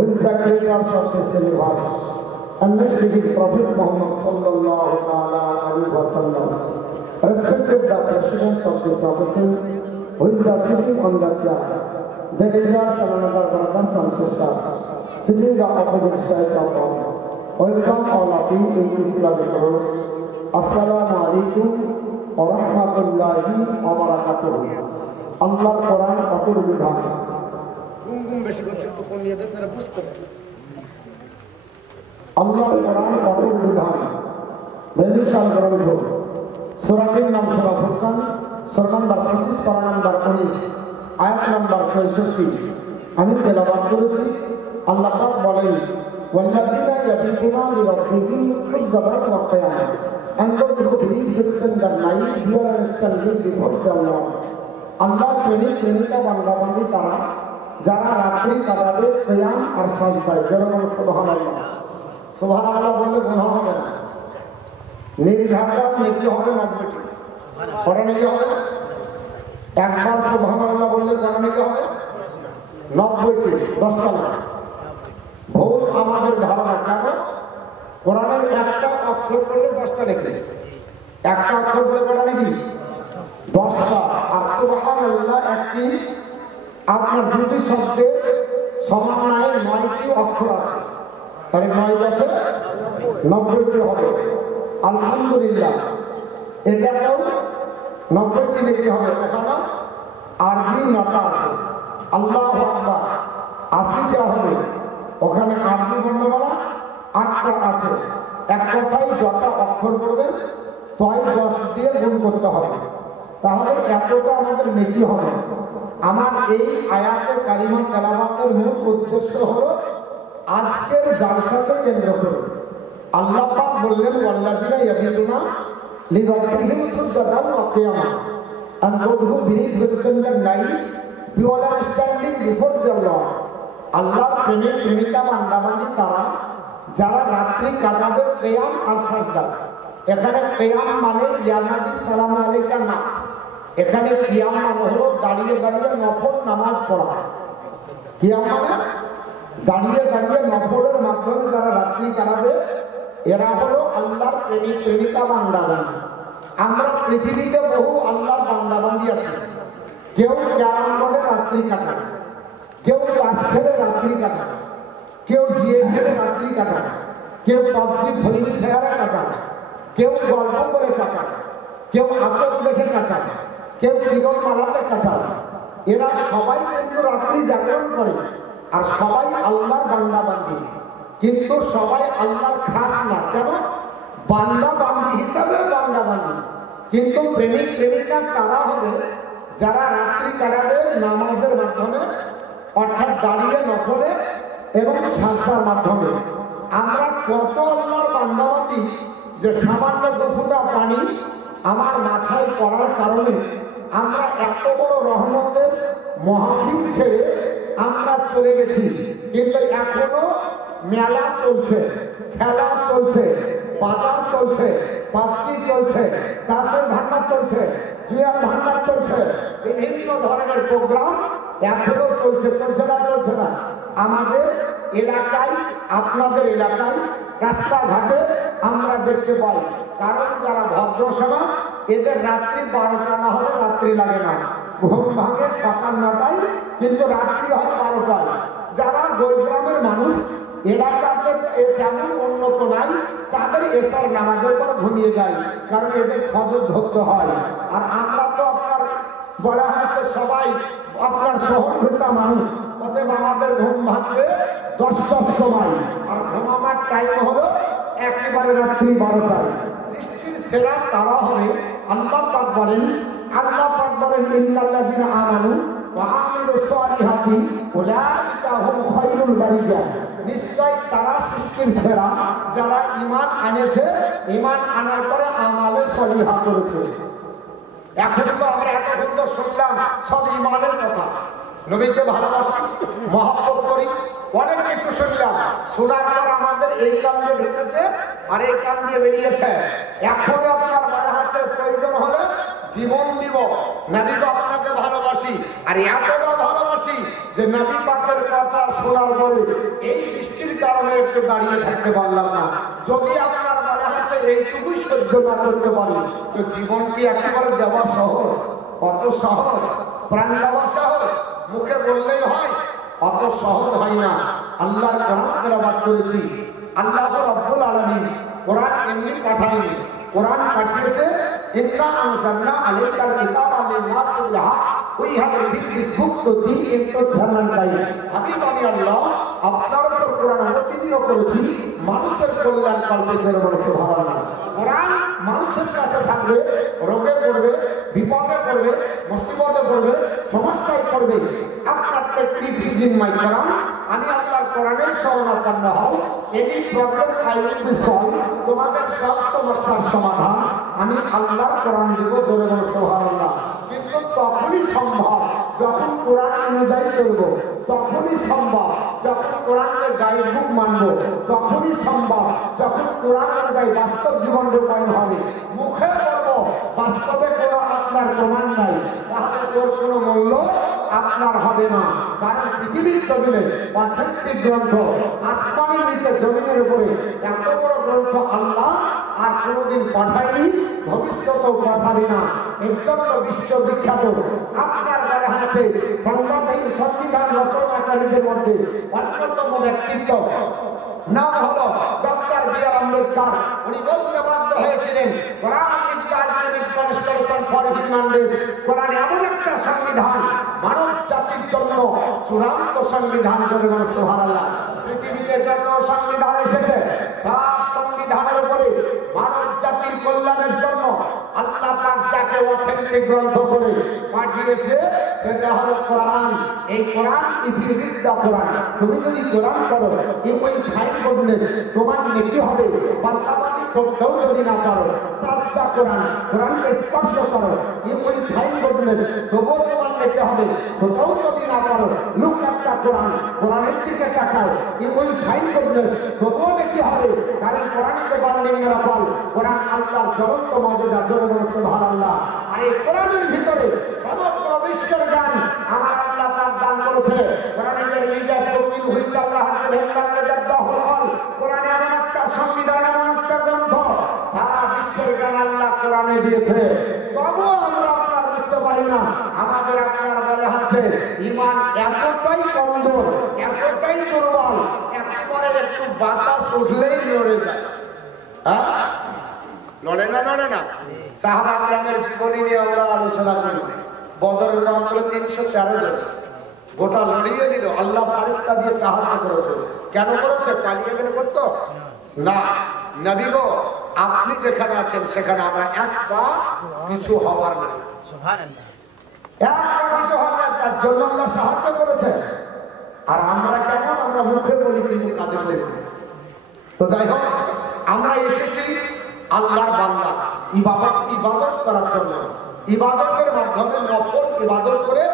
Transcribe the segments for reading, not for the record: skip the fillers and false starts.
who is the creator of this universe, and next to his Prophet Muhammad sallallahu alaihi wasallam. Respected the presidents of this occasion, who is the sitting on the chair, the leaders and another brothers and sisters, sitting the opposite side of all. Welcome all of you in Islamic Rose. Assalamu alaikum wa rahmatullahi wa barakatuh. Allah Quran অপর বিধান বেশি করছে একটু কমিয়ে দেন তারা বুঝতে পারে আল্লাহর কোরআন অপর বিধান বেবিশাল গ্রন্থ সূরাটির নাম সূরা ফুরকান সূরা নাম্বার 25 পারা নাম্বার 19 আয়াত নাম্বার 66 আমি তেলাওয়াত করেছি আল্লাহ পাক বলেন ওয়াল্লাযিনা ইয়াবিতুনা লিরাব্বিহিম সুজদান ওয়া কিয়ামা and those who believe in the night here and standing before the Lord. আল্লাহর প্রেমিকা বান্দাবান্দি তারা যারা রাত্রি কাটাবে কিয়াম আর সাজদায় যেরকম সুবহানাল্লাহ সুবহানাল্লাহ বললে গুনাহ হবে না নির্ঘাত নেকি হবে 90টি পড়া নেকি হবে একবার সুবহানাল্লাহ বললে পড়া নেকি হবে 90টি 10টা না ভুল আমাদের ধারণা কেন কোরআনের একটা অক্ষর পড়লে 10টা নেকি একটা অক্ষর বলে পড়া নেকি 10টা আর সুবহানাল্লাহ একটি আপনার দুটি শব্দের সমন্বয়ে 9টি অক্ষর আছে তাহলে 9 10 90টি হবে আলহামদুলিল্লাহ এটাও 90টি নেকি হবে ওখানে আরবি 9টা আছে আল্লাহু আকবার 80টা হবে ওখানে আরবি বর্ণমালা 8টা আছে এক কথায় যত অক্ষর পড়বেন তয় 10 দিয়ে গুণ করতে হবে তাহলে এতটা আমাদের নেকি হবে আমার এই আয়াতে কারিমা তেলাওয়াতের মূল উদ্দেশ্য হলো আজকের জালসাকে কেন্দ্র করে আল্লাহ পাক বললেন ওয়াল্লাযিনা ইয়াবিতুনা লিরাব্বিহিম সুজদান ওয়া কিয়ামা and those who believe in the night people are standing before the Lord আল্লাহর প্রেমিকা বান্দাবান্দি তারা যারা রাত্রি কাটাবে কিয়াম আর সাজদা এখানে কিয়াম মানে ইয়া নবী সালাম আলাইকা না এখানে কিয়াম মানে হলো দাঁড়িয়ে দাঁড়িয়ে নফল নামাজ পড়া কিয়াম মানে দাঁড়িয়ে দাঁড়িয়ে নফলের মাধ্যমে যারা রাত্রি কাটাবে এরা হলো আল্লাহর প্রেমিকা বান্দাবান্দি আমরা পৃথিবীতে বহু আল্লাহর বান্দাবান্দি আছে কেউ ক্যারাম বোর্ডে রাত্রি কাটায় কেউ তাস খেলে রাত্রি কাটায় কেউ জিয়ে খেলে রাত্রি কাটায় কেউ পাবজি ফ্রি ফায়ারে কাটায় কেউ গল্প করে কাটায় কেউ আচর দেখে কাটায় কেউ কিরণ মালাতে কাটায় এরা সবাই কিন্তু রাত্রি জাগরণ করে আর সবাই আল্লাহর বান্দাবান্দি কিন্তু সবাই আল্লাহর খাস না কেন বান্দাবান্দি হিসাবে বান্দাবান্দি কিন্তু প্রেমিক প্রেমিকা তারা হবে যারা রাত্রি কাটাবে নামাজের মাধ্যমে অর্থাৎ দাঁড়িয়ে নফলে এবং সাজদার মাধ্যমে আমরা কত আল্লাহর বান্দাবান্দি যে সামান্য 2 ফোঁটা পানি আমার মাথায় পড়ার কারণে আমরা এত বড় রহমতের মাহফিল ছেড়ে আমরা চলে গেছি কিন্তু এখনো মেলা চলছে খেলা চলছে বাজার চলছে পাবজি চলছে তাসের ভান্ডার চলছে জুয়ার ভান্ডার চলছে বিভিন্ন ধরনের প্রোগ্রাম এখনো চলছে না আমাদের এলাকায় আপনাদের এলাকায় রাস্তাঘাটে আমরা দেখতে পাই কারণ যারা ভদ্র সমাজ এদের রাত্রি 12টা না হলে রাত্রি লাগে না ঘুম ভাঙে সকাল 9টায় কিন্তু রাত্রি হয় 12টায় যারা গ্রামের মানুষ এলাকাতে তেমন উন্নত নাই তাদের এসার নামাজের পর ঘুমিয়ে যায় কারণ এদের ফজর ধরতে হয় আর আমরা তো আপনার বলা হয়েছে সবাই আপনার শহর ঘেঁষা মানুষ অতএব আমাদের ঘুম ভাঙবে 10টার সময় আর ঘুমাবার টাইম হলো একেবারে রাত্রি 12টায় সৃষ্টির সেরা তারা হবে আল্লাহ পাক বলেন ইন্নাল্লাযিনা আমানু ওয়া আমিলুস সালিহাতি উলাইকা হুম খায়রুল বারিয়া নিশ্চয় তারা সৃষ্টির সেরা যারা ঈমান আনেছে ঈমান আনার পরে আমালে সলিহা করেছে এখন তো আমরা এতক্ষণ তো শুনলাম সব ঈমানের কথা নবীকে ভালোবাসি মহব্বত করি অনেক কিছু শুনলাম শোনার পর আমাদের এই কান দিয়ে ঢুকেছে আর এই কান দিয়ে বেরিয়েছে এখনই আপনার মনে হচ্ছে প্রয়োজন হলে জীবন দিব। নবী তো আপনাকে ভালোবাসি, আর এতটা ভালোবাসি যে নবী পাকের কথা শোনার পরে এই বৃষ্টির কারণে একটু দাঁড়িয়ে থাকতে পারলাম না। যদি আপনার মনে হচ্ছে এইটুকুই সহ্য না করতে পারি, তো জীবন কি একেবারে দেওয়া সহজ? কত সহজ, প্রাণ দেওয়া সহজ, মুখে বললেই হয়? অত সহজ হয় না। আল্লাহর কোরআন তেলাওয়াত করেছি। আল্লাহ রাব্বুল আলামিন কোরআন এমনি পাঠায়নি, কোরআন পাঠিয়েছে ইন্না আনজালনা আলাইকাল কিতাবা লিন-নাসি বিল হক we have revealed this book to the internal. হাবিব আমি আল্লাহ আপনার উপর কোরআন অবতীর্ণ করেছি মানুষের কল্যাণ কল্পে। জোরে বলো সুবহানাল্লাহ। কোরআন মানুষের কাছে থাকবে, রোগে পড়বে, বিপদে পড়বে, মুসিবতে পড়বে, সমস্যায় পড়বে, আপনার রিফিউজিং মাই কোরআন, আমি আল্লাহর কোরআনের শরণাপন্ন হও। Any problem I will be solve, তোমাদের সব সমস্যার সমাধান আমি আল্লাহর কোরআন দেব। জোরে বলো সুবহানাল্লাহ। কিন্তু তখনই সম্ভব যখন কোরআন অনুযায়ী চলবো, তখনই সম্ভব যখন কোরআনকে গাইড বুক মানবো, তখনই সম্ভব যখন কোরআন অনুযায়ী বাস্তব জীবন রূপায়ণ হবে। মুখে বলবো, বাস্তবে কোনো আপনার প্রমাণ নাই, তাহলে ওর কোনো মূল্য আপনার হবে না। কারণ পৃথিবীর জমিনে অথেন্টিক গ্রন্থ, আসমানের নিচে জমিনের উপরে এত বড় গ্রন্থ আল্লাহ আর কোনোদিন পাঠায়নি, ভবিষ্যতেও পাঠাবে না। এর জন্য বিশ্ববিখ্যাত আপনার মনে আছে সংবিধান রচনাকারীদের মধ্যে অন্যতম ব্যক্তিত্ব নাম হলো ডক্টর বি.আর. আম্বেদকর। উনি বলতে বাধ্য হয়েছিলেন Quran is the ultimate constitution for human race. Quran এমন একটা সংবিধান, মানব জাতির জন্য চূড়ান্ত সংবিধান। জোরে বলো সুবহানাল্লাহ। পৃথিবীতে যত সংবিধান এসেছে সব সংবিধানের উপরে মানব জাতির কল্যাণের জন্য আল্লাহ পাক যাকে অথেন্টিক গ্রন্থ করে পাঠিয়েছে সেটা হলো কোরআন। এই কোরআন, ইফ ইউ রিড দ্য কোরআন, তুমি যদি কোরআন পড়ো, ইউ উইল ফাইন্ড গুডনেস, তোমার নেকি হবে। বান্দাবাদি করতেও যদি না পারো, টাচ দ্য কোরআন, কোরআনকে স্পর্শ করো, ইউ উইল ফাইন্ড গুডনেস, তবুও তোমার নেকি হবে। ছোটও যদি না পারো, লুক অ্যাট দ্য কোরআন, কোরআনের দিকে তাকাও, ইউ উইল ফাইন্ড গুডনেস, তবুও নেকি হবে। কারণ কোরআনকে বানানি মেরা ফল, কোরআন আল্লাহর জ্বলন্ত মজেদা। জোরে বলো সুবহানাল্লাহ। আর এই কোরআনের ভিতরে সমগ্র বিশ্বের জ্ঞান আমার আল্লাহ পাক দান করেছে। কোরআনে যে রিলিজিয়াস বুক হুইচ আল্লাহ হাতে ভেতরে জাদ্দাহুল হল, কোরআনে এমন একটা সংবিধান, এমন একটা গ্রন্থ, সারা বিশ্বের জ্ঞান আল্লাহ কোরআনে দিয়েছে। তবুও আমরা আপনার বুঝতে পারি না। আমাদের আপনার বলে আছে ঈমান এতটাই কমজোর, এতটাই দুর্বল, একেবারে একটু বাতাস উঠলেই লড়ে যায়। হ্যাঁ, লড়ে না, লড়ে না। সাহাবা কেরামের জীবনী নিয়ে আমরা আলোচনা করি। বদরের নাম হলো 313 জন, গোটা লড়িয়ে দিল। আল্লাহ ফারিস্তা দিয়ে সাহায্য করেছে। কেন করেছে? পালিয়ে গেলে করতো না। নবী গো, আপনি যেখানে আছেন সেখানে আমরা এক পা কিছু হওয়ার নাই, এক পা কিছু হওয়ার নাই, তার জন্য আল্লাহ সাহায্য করেছে। আর আমরা কেমন? আমরা মুখে বলি কিন্তু কাজে করি। তো যাই হোক, আমরা এসেছি আল্লাহর বান্দা, ইবাদত করার জন্য। ইবাদতের মাধ্যমে নফল ইবাদত করে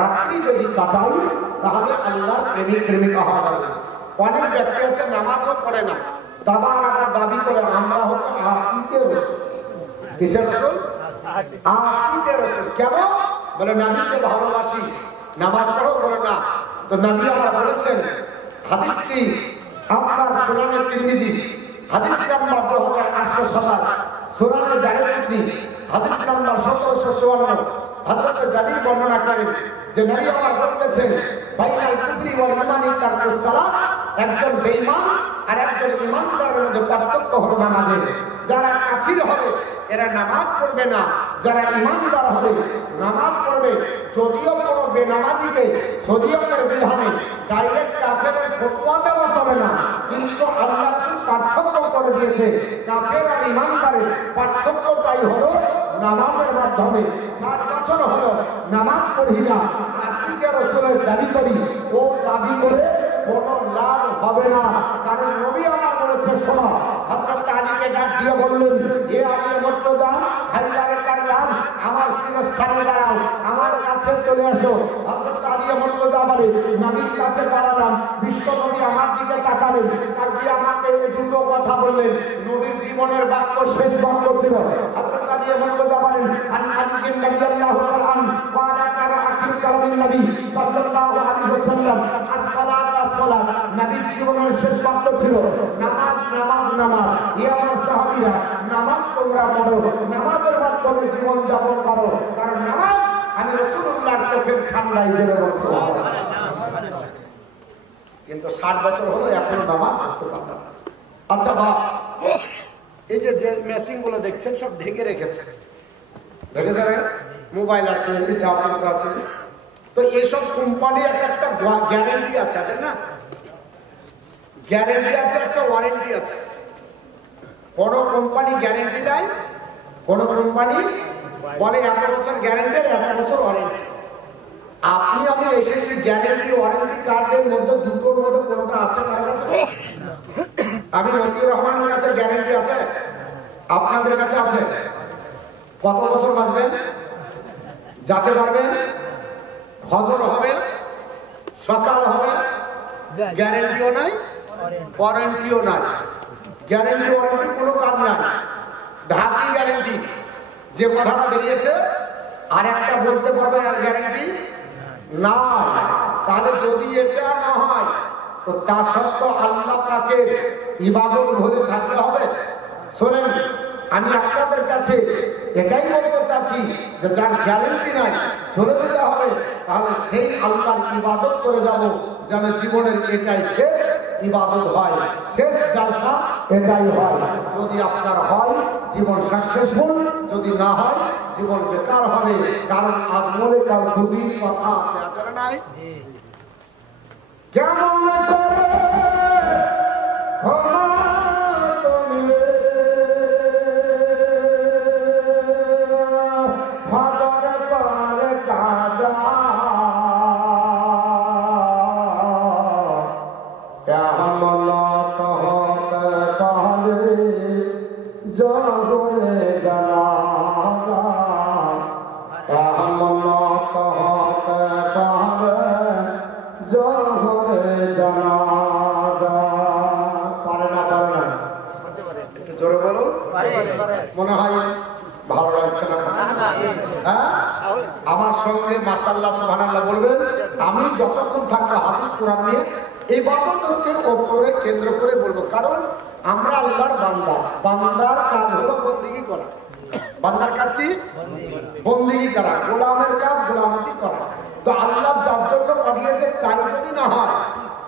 রাত্রি যদি কাটাই, তাহলে আল্লাহর প্রেমিক প্রেমিকা হওয়া যাবে। অনেক ব্যক্তি আছে নামাজও পড়ে না, দাবার আবার দাবি করে আমরা হচ্ছে আশিকে রসুল। কিসের রসুল? আশিকে রসুল। কেন? বলে নবীকে ভালোবাসি, নামাজ পড়ো। বলে না। তো নবী আবার বলেছেন, হাদিসটি আপনার সুনানে তিরমিজি, হাদিস নাম্বার 2827, সুনানে দারকুতনি হাদিস নাম্বার 1754, হযরত জাবির বর্ণনা করেন যে নবী আমার বলতেছেন, বাইনাল কুফরি ওয়াল ঈমানি তারকুস সালাত, একজন বেঈমান আর একজন ঈমানদারের মধ্যে পার্থক্য হলো নামাজের। যারা কাফির হবে এরা নামাজ পড়বে না, যারা ঈমানদার হবে নামাজ পড়বে। যদিও কোনো বেনামাজিকে শরীয়তের বিধানে ডাইরেক্ট কাফেরের ফতোয়া দেওয়া চলে না, কিন্তু আল্লাহ রাসূল পার্থক্য করে দিয়েছে। কাফের আর ঈমানদারের পার্থক্যটাই হলো নামাজের মাধ্যমে। 60 বছর হলো নামাজ পড়ি না, আশিকে রাসূলের দাবি করি, ও দাবি করে কোনো লাভ হবে না। কারণ নবী আমার বলেছে, শোনো, হযরত আলীকে আলীকে ডাক দিয়ে বললেন, এ আলী মুর্তজা, হায়দারে কাররাম, আমার শিরস্থানে দাঁড়াও, আমার কাছে চলে আসো। হযরত আলী মুর্তজা বলে, নবীর কাছে দাঁড়ালাম, বিশ্ব নবী আমার দিকে তাকালেন, তাকিয়ে আমাকে এই দুটো কথা বললেন। নবীর জীবনের বাক্য, শেষ বাক্য ছিল। হযরত আলী মুর্তজা বলেন, আন আলী রাদিয়াল্লাহু তাআলা আন ওয়ালা কারা আখির কালামিন নবী সাল্লাল্লাহু আলাইহি ওয়াসাল্লাম as-সালাত as-সালাত। নবীর জীবনের শেষ বাক্য ছিল নামাজ নামাজ নামাজ। ইয়া আমার সাহাবীরা, নামাজ তোমরা পড়ো, নামাজের মাধ্যমে জীবন যাপন করো, কারণ নামাজ আমি রাসূলুল্লাহর চোখের ঠান্ডায় জেলে বসে। কিন্তু 60 বছর হলো এখনো নামাজ পড়তে পারতাম না। আচ্ছা বাপ, এই যে যে মেশিন গুলো দেখছেন সব ঢেকে রেখেছে, রেখেছে মোবাইল আছে, এটা আছে, ওটা আছে। তো এইসব কোম্পানির একটা গ্যারেন্টি আছে, আছে না? গ্যারেন্টি আছে, একটা ওয়ারেন্টি আছে। কোন কোম্পানি গ্যারেন্টি দেয়, কোন কোম্পানি বলে 1 বছর গ্যারেন্টি, 1 বছর ওয়ারেন্টি। আপনি আমি এসেছি গ্যারেন্টি ওয়ারেন্টি কার্ডের মধ্যে, দুটোর মধ্যে কোনটা আছে কার কাছে? আমি মতিউর রহমানের কাছে গ্যারেন্টি আছে, আপনাদের কাছে আছে? কত বছর বাঁচবেন, যেতে পারবেন, হজর হবে, সকাল হবে, গ্যারেন্টিও নাই, ওয়ারেন্টিও নাই। গ্যারেন্টি ওয়ারেন্টি কোনো কাজ নাই, ধাপি গ্যারেন্টি। যে কথাটা বেরিয়েছে আর একটা বলতে পারবে আর গ্যারেন্টি না। তাহলে যদি এটা না হয় তো তা সত্ত্বেও আল্লাহ পাকের ইবাদত ভুলে থাকতে হবে। শোনেন, আমি আপনাদের কাছে এটাই বলতে চাচ্ছি যে যার গ্যারেন্টি নাই চলে যেতে হবে, তাহলে সেই আল্লাহর ইবাদত করে যাব যেন জীবনের এটাই শেষ ইবাদত হয়, শেষ জালসা এটাই হয়। যদি আপনার হয় জীবন সাকসেসফুল, যদি না হয় জীবন বেকার হবে। কারণ আজ মনে কাল দুদিন কথা আছে, আছে না নাই? কেমন করে মনে হয় ভালো লাগছে না? হ্যাঁ, আমার সঙ্গে মাশাআল্লাহ সুবহানাল্লাহ বলবেন। আমি যতক্ষণ থাকবো হাদিস কোরআন নিয়ে এই ইবাদতকে উপরে কেন্দ্র করে বলবো, কারণ আমরা আল্লাহর বান্দা। বান্দার কাজ হলো বন্দেগী করা। বান্দার কাজ কি? বন্দেগী করা। গোলামের কাজ গোলামতি করা। তো আল্লাহ যার জন্য পাঠিয়েছে তাই যদি না হয়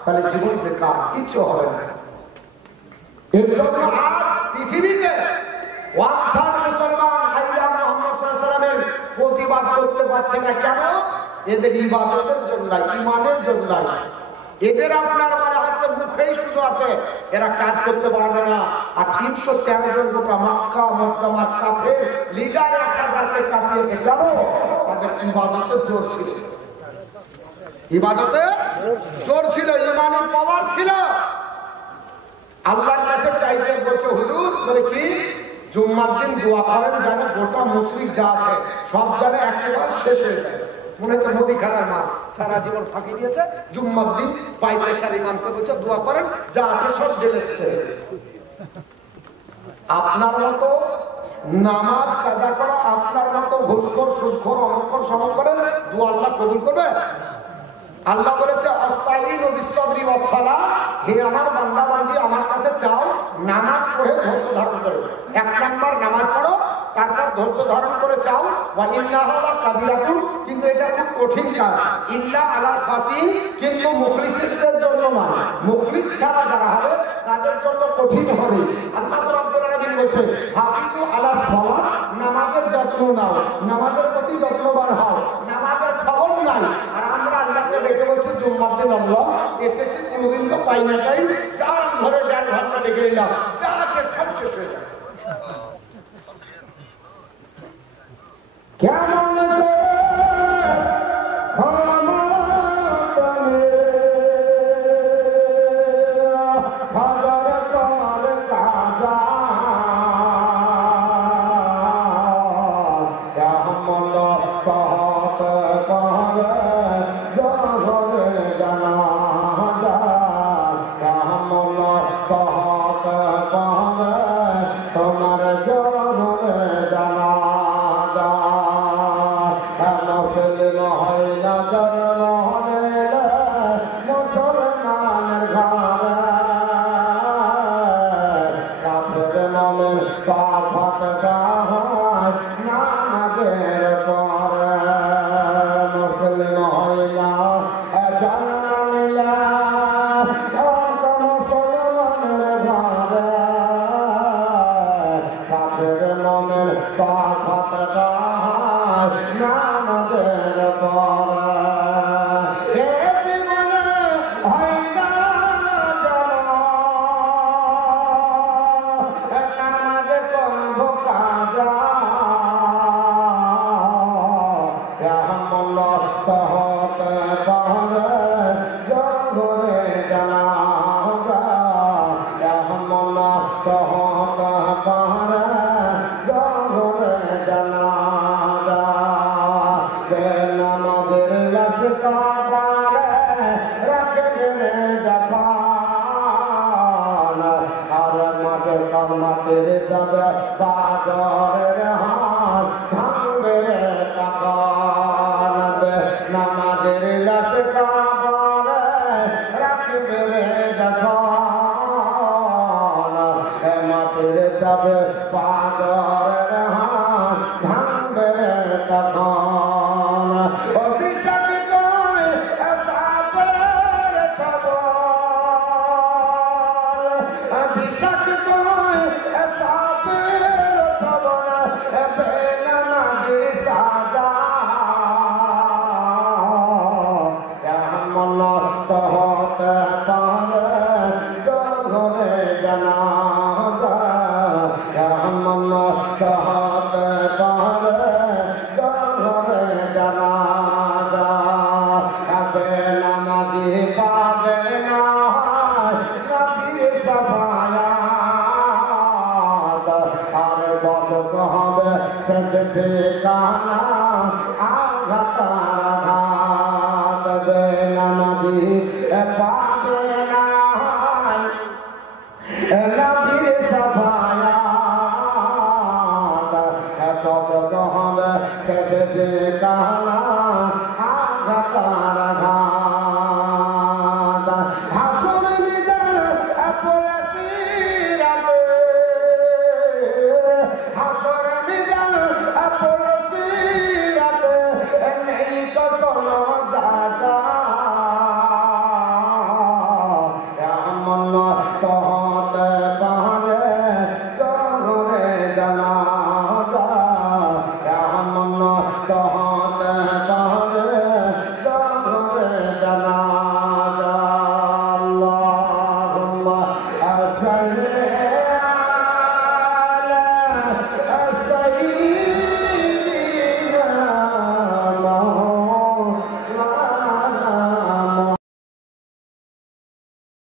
তাহলে জীবন বেকার, কিছু হবে না। এর জন্য আজ পৃথিবীতে 1/3 মুসলমান আল্লাহ মুহাম্মদ সাল্লাল্লাহু আলাইহি ওয়াসাল্লামের প্রতিবাদ করতে পারছে না। কেন? এদের ইবাদতের জন্য, ঈমানের জন্য। এদের আপনার মানে হচ্ছে মুখেই শুধু আছে, এরা কাজ করতে পারবে না। আর 313 জন গোটা মক্কা মুকাররমার কাফের লিডার 1000কে কাঁপিয়েছে। কেন? তাদের ইবাদতের জোর ছিল, ইবাদতে জোর ছিল, ঈমানের পাওয়ার ছিল। আল্লাহর কাছে চাইছে, বলছে হুজুর বলে কি জুম্মার দিন দোয়া করেন যেন গোটা মুশরিক যা আছে সব যেন একেবারে শেষ হয়ে যায়। মনে হচ্ছে নদী খানার মা সারা জীবন ফাঁকি দিয়েছে, জুম্মার দিন পাই পেশার ইমামকে বলছে দোয়া করেন যা আছে সব জেলে হয়ে যায়। আপনার মতো নামাজ কাজা করা, আপনার মতো ঘুষখোর সুদখোর অমক্ষর সমক্ষরের দোয়া আল্লাহ কবুল করবে? আল্লাহ বলেছে আস্তাইনু বিসসবরি ওয়াস সালাহ, হে আমার বান্দা বান্দি আমার কাছে চাও, নামাজ পড়ে ধৈর্য ধারণ করে। 1 নাম্বার নামাজ পড়ো, তারপর ধৈর্য ধারণ করে চাও। ওয়া ইন্নাহা কাবীরাতুন, কিন্তু এটা খুব কঠিন কাজ। ইল্লা আলাল খাসিন, কিন্তু মুখলিসদের জন্য নয়। মুখলিস ছাড়া যারা হবে তাদের জন্য কঠিন হবে। আল্লাহ রাব্বুল আলামিন বলেছে হাফিজু আলাস সালাত, নামাজের যত্ন নাও, নামাজের প্রতি যত্নবান হও। নামাজের খবর নাই, আর আমরা আল্লাহকে ডেকে বলছি জুম্মার দিন আল্লাহ এসেছি, কোনোদিন তো পাই না, তাই যা ঘরে 1.5 ঘন্টা ডেকে এলাম, যা আছে সব শেষ হয়ে যায়। কেমন করে হাতটা হয় নামাজের পরে মুসলিম হইলা জানাইলা মুসলমানের ঘরে কাফের মোমেন হাতটা হয় নামাজের পরে মাটির যাবে বাজারের হাট ভাঙবে রে তখন নামাজের লাশ কাবারে রাখবে রে যখন মাটির যাবে বাজারের হাট ভাঙবে রে তখন অভিষেক সাপের ছবল অভিষেক সাপের ছবল বেনামাজি সাজা এমন নষ্ট হতে পারে জঘরে জানাজা এমন নষ্ট হতে পারে জঘরে জানাজা বেনামাজি পাবে না নবীর সাফায়াত আর বচত হবে শেষ ঠিকানা আঘাতার আঘাত বেনামাজি পাবে না নবীর সাফায়াত বচত হবে শেষ ঠিকানা আঘাতার আঘাত হাসর মিজান পুলসিরাতে হাসর মিজান পুলসিরাতে নেই তো কোনো জাযা এমন তো হতে পারে জঘরে জানাজা এমন তো হতে পারে জঘরে জানাজা আল্লাহুম্মা সাল্লি